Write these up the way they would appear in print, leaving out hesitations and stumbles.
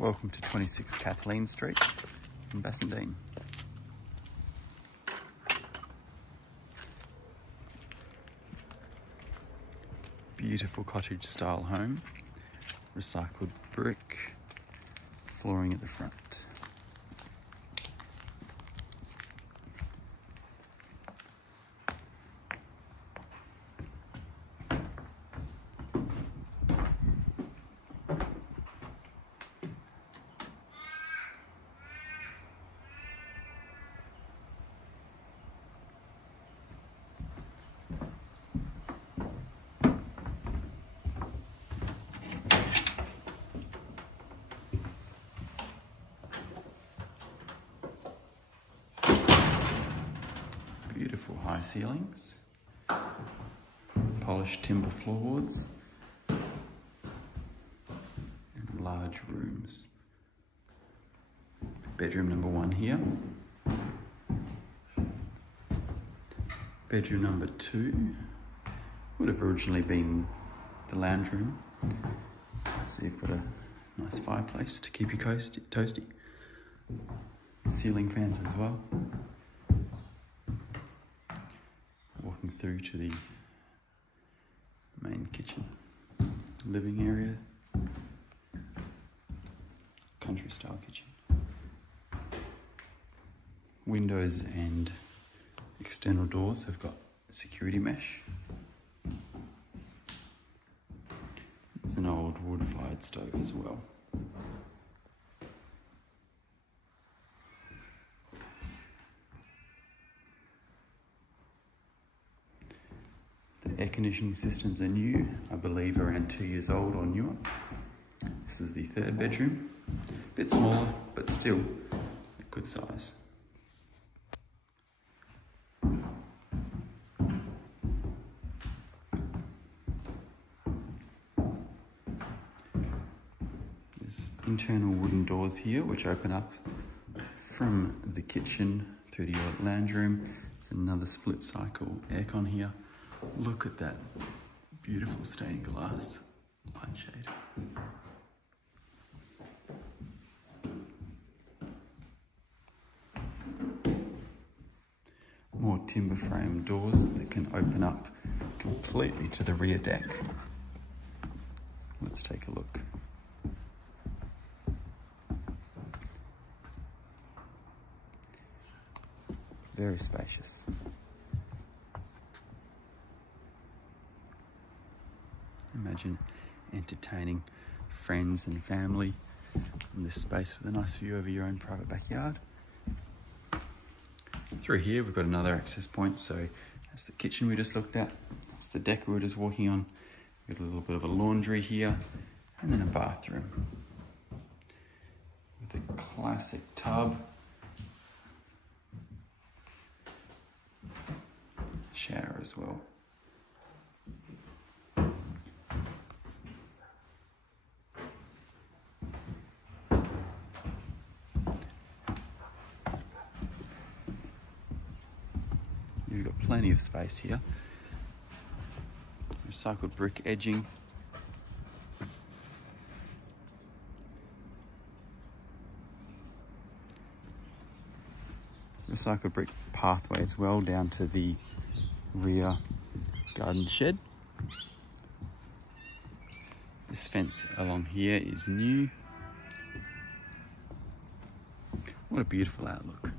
Welcome to 26 Kathleen Street in Bassendean. Beautiful cottage style home, recycled brick, flooring at the front. Beautiful high ceilings, polished timber floorboards, and large rooms. Bedroom number 1 here. Bedroom number 2 would have originally been the lounge room. So you've got a nice fireplace to keep you toasty. Ceiling fans as well. Walking through to the main kitchen, living area, country style kitchen. Windows and external doors have got security mesh. There's an old wood-fired stove as well. Air conditioning systems are new, I believe around 2 years old or newer. This is the 3rd bedroom, a bit smaller, but still a good size. There's internal wooden doors here which open up from the kitchen through to your lounge room. There's another split cycle aircon here. Look at that beautiful stained glass light shade. More timber frame doors that can open up completely to the rear deck. Let's take a look. Very spacious. Imagine entertaining friends and family in this space with a nice view over your own private backyard. Through here we've got another access point, so that's the kitchen we just looked at, that's the deck we were just walking on. We've got a little bit of a laundry here, and then a bathroom with a classic tub, shower as well. You've got plenty of space here. Recycled brick edging. Recycled brick pathway as well down to the rear garden shed. This fence along here is new. What a beautiful outlook.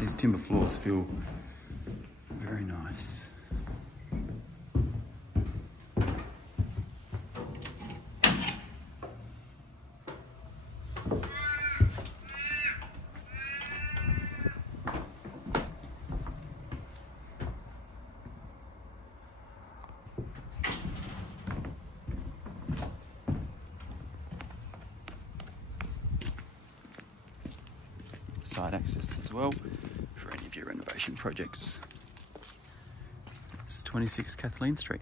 These timber floors feel very nice. Side access as well for any of your renovation projects. It's 26 Kathleen Street.